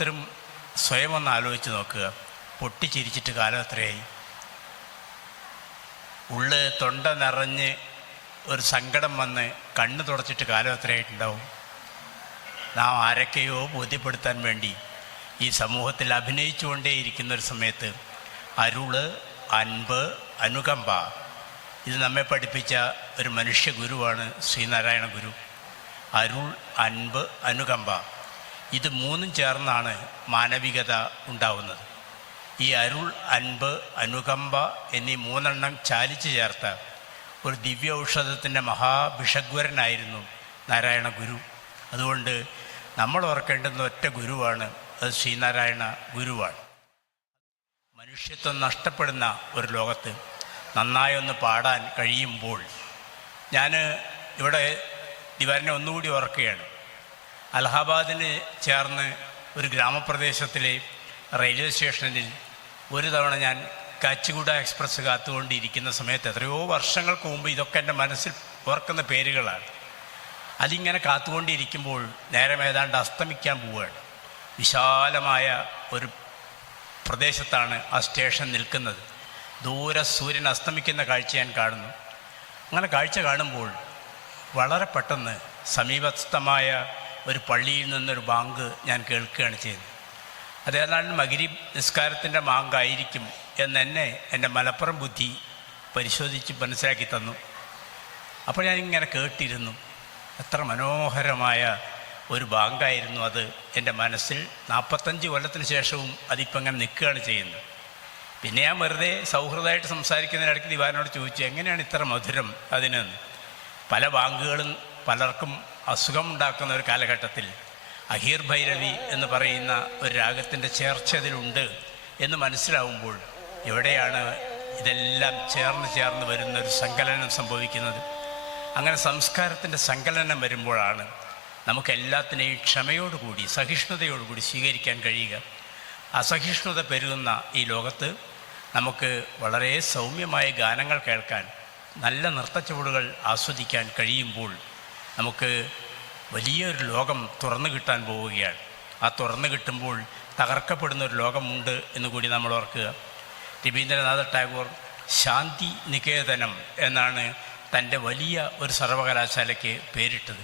ഓരോരുത്തരും സ്വയം ഒന്ന് ആലോചിച്ച് നോക്കുക. പൊട്ടിച്ചിരിച്ചിട്ട് കാലം എത്രയായി? തൊണ്ട നിറഞ്ഞ് ഒരു സങ്കടം വന്ന് കണ്ണ് തുടച്ചിട്ട് കാലം എത്രയായിട്ടുണ്ടാവും? നാം ആരൊക്കെയോ ബോധ്യപ്പെടുത്താൻ വേണ്ടി ഈ സമൂഹത്തിൽ അഭിനയിച്ചുകൊണ്ടേയിരിക്കുന്നൊരു സമയത്ത് അരുള്, അൻപ്, അനുകമ്പ, ഇത് നമ്മെ പഠിപ്പിച്ച ഒരു മനുഷ്യ ഗുരുവാണ് ശ്രീനാരായണ ഗുരു. അരുൾ, അൻപ്, അനുകമ്പ, ഇത് മൂന്നും ചേർന്നാണ് മാനവികത ഉണ്ടാവുന്നത്. ഈ അരുൾ, അൻപ്, അനുകമ്പ എന്നീ മൂന്നെണ്ണം ചാലിച്ചു ചേർത്ത ഒരു ദിവ്യ ഔഷധത്തിൻ്റെ മഹാഭിഷഗ്വരനായിരുന്നു നാരായണ ഗുരു. അതുകൊണ്ട് നമ്മൾ ഓർക്കേണ്ടുന്ന ഒറ്റ ഗുരുവാണ്, അത് ശ്രീനാരായണ ഗുരുവാണ്. മനുഷ്യത്വം നഷ്ടപ്പെടുന്ന ഒരു ലോകത്ത് നന്നായൊന്ന് പാടാൻ കഴിയുമ്പോൾ ഞാൻ ഇവിടെ ദിവാരനെ ഒന്നുകൂടി ഓർക്കുകയാണ്. അലഹാബാദിന് ചേർന്ന് ഒരു ഗ്രാമപ്രദേശത്തിലെ റെയിൽവേ സ്റ്റേഷനിൽ ഒരു തവണ ഞാൻ കാച്ചിഗുഡ എക്സ്പ്രസ് കാത്തുകൊണ്ടിരിക്കുന്ന സമയത്ത്, എത്രയോ വർഷങ്ങൾക്ക് മുമ്പ്, ഇതൊക്കെ എൻ്റെ മനസ്സിൽ ഓർക്കുന്ന പേരുകളാണ്. അതിങ്ങനെ കാത്തുകൊണ്ടിരിക്കുമ്പോൾ നേരം ഏതാണ്ട് അസ്തമിക്കാൻ പോവുകയാണ്. വിശാലമായ ഒരു പ്രദേശത്താണ് ആ സ്റ്റേഷൻ നിൽക്കുന്നത്. ദൂരെ സൂര്യൻ അസ്തമിക്കുന്ന കാഴ്ച ഞാൻ കാണുന്നു. അങ്ങനെ കാഴ്ച കാണുമ്പോൾ വളരെ പെട്ടെന്ന് സമീപസ്ഥമായ ഒരു പള്ളിയിൽ നിന്നൊരു ബാങ്ക് ഞാൻ കേൾക്കുകയാണ് ചെയ്തത്. അതേതാണ്ട് മഗ്‌രിബ് നിസ്കാരത്തിൻ്റെ ബാങ്കായിരിക്കും എന്നെ എൻ്റെ മലപ്പുറം ബുദ്ധി പരിശോധിച്ച് മനസ്സിലാക്കി തന്നു. അപ്പോൾ ഞാനിങ്ങനെ കേട്ടിരുന്നു. എത്ര മനോഹരമായ ഒരു ബാങ്കായിരുന്നു അത്. എൻ്റെ മനസ്സിൽ 45 കൊല്ലത്തിന് ശേഷവും അതിപ്പോൾ അങ്ങനെ നിൽക്കുകയാണ് ചെയ്യുന്നത്. പിന്നെ ഞാൻ വെറുതെ സൗഹൃദമായിട്ട് സംസാരിക്കുന്നതിനിടയ്ക്ക് ദിവാനോട് ചോദിച്ചു, എങ്ങനെയാണ് ഇത്ര മധുരം അതിനെന്ന്. പല ബാങ്കുകളും പലർക്കും അസുഖമുണ്ടാക്കുന്ന ഒരു കാലഘട്ടത്തിൽ അഹീർ ഭൈരവി എന്ന് പറയുന്ന ഒരു രാഗത്തിൻ്റെ ചേർച്ച അതിലുണ്ട് എന്ന് മനസ്സിലാവുമ്പോൾ എവിടെയാണ് ഇതെല്ലാം ചേർന്ന് വരുന്നൊരു സങ്കലനം സംഭവിക്കുന്നത്. അങ്ങനെ സംസ്കാരത്തിൻ്റെ സങ്കലനം വരുമ്പോഴാണ് നമുക്കെല്ലാത്തിനെയും ക്ഷമയോടുകൂടി, സഹിഷ്ണുതയോടുകൂടി സ്വീകരിക്കാൻ കഴിയുക. അസഹിഷ്ണുത പെരുകുന്ന ഈ ലോകത്ത് നമുക്ക് വളരെ സൗമ്യമായ ഗാനങ്ങൾ കേൾക്കാൻ, നല്ല നൃത്തച്ചുവടുകൾ ആസ്വദിക്കാൻ കഴിയുമ്പോൾ നമുക്ക് വലിയൊരു ലോകം തുറന്നു കിട്ടാൻ പോവുകയാണ്. ആ തുറന്നു കിട്ടുമ്പോൾ തകർക്കപ്പെടുന്ന ഒരു ലോകമുണ്ട് എന്ന് കൂടി നമ്മൾ ഓർക്കുക. രവീന്ദ്രനാഥ ടാഗോർ ശാന്തി നികേതനം എന്നാണ് തൻ്റെ വലിയ ഒരു സർവകലാശാലയ്ക്ക് പേരിട്ടത്.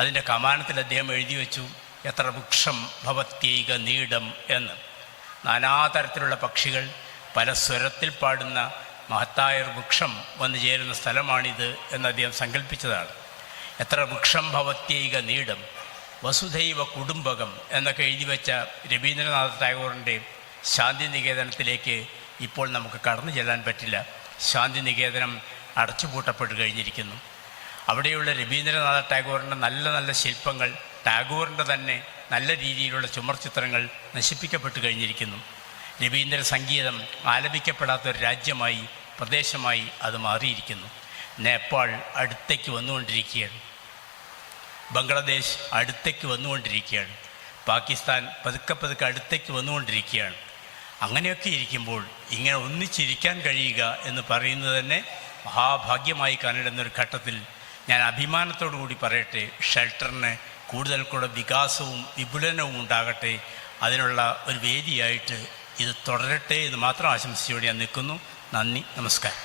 അതിൻ്റെ കമാനത്തിൽ അദ്ദേഹം എഴുതി വെച്ചു, എത്ര വൃക്ഷം ഭവത്യൈക നീടം എന്ന്. നാനാതരത്തിലുള്ള പക്ഷികൾ പല സ്വരത്തിൽ പാടുന്ന മഹത്തായ ഒരു വൃക്ഷം വന്നു ചേരുന്ന സ്ഥലമാണിത് എന്ന് അദ്ദേഹം സങ്കല്പിച്ചതാണ്. എത്ര വൃക്ഷം ഭവത്യൈക നീടം വസുധൈവ കുടുംബകം എന്നൊക്കെ എഴുതി വെച്ച രവീന്ദ്രനാഥ ടാഗോറിൻ്റെ ശാന്തി നികേതനത്തിലേക്ക് ഇപ്പോൾ നമുക്ക് കടന്നു ചെല്ലാൻ പറ്റില്ല. ശാന്തി നികേതനം അടച്ചുപൂട്ടപ്പെട്ട് കഴിഞ്ഞിരിക്കുന്നു. അവിടെയുള്ള രവീന്ദ്രനാഥ ടാഗോറിൻ്റെ നല്ല നല്ല ശില്പങ്ങൾ, ടാഗോറിൻ്റെ തന്നെ നല്ല രീതിയിലുള്ള ചുമർചിത്രങ്ങൾ നശിപ്പിക്കപ്പെട്ട് കഴിഞ്ഞിരിക്കുന്നു. രവീന്ദ്ര സംഗീതം ആലപിക്കപ്പെടാത്തൊരു രാജ്യമായി, പ്രദേശമായി അത് മാറിയിരിക്കുന്നു. നേപ്പാൾ അടുത്തേക്ക് വന്നുകൊണ്ടിരിക്കുകയാണ്. ബംഗ്ലാദേശ് അടുത്തേക്ക് വന്നുകൊണ്ടിരിക്കുകയാണ്. പാകിസ്ഥാൻ പതുക്കെ അടുത്തേക്ക് വന്നുകൊണ്ടിരിക്കുകയാണ്. അങ്ങനെയൊക്കെ ഇരിക്കുമ്പോൾ ഇങ്ങനെ ഒന്നിച്ചിരിക്കാൻ കഴിയുക എന്ന് പറയുന്നത് തന്നെ മഹാഭാഗ്യമായി കാണുന്നൊരു ഘട്ടത്തിൽ ഞാൻ അഭിമാനത്തോടു കൂടി പറയട്ടെ, ഷെൽട്ടറിന് കൂടുതൽ കൂടെ വികാസവും വിപുലനവും ഉണ്ടാകട്ടെ. അതിനുള്ള ഒരു വേദിയായിട്ട് ഇത് തുടരട്ടെ എന്ന് മാത്രം ആശംസിച്ചുകൊണ്ട് ഞാൻ നിൽക്കുന്നു. നന്ദി, നമസ്കാരം.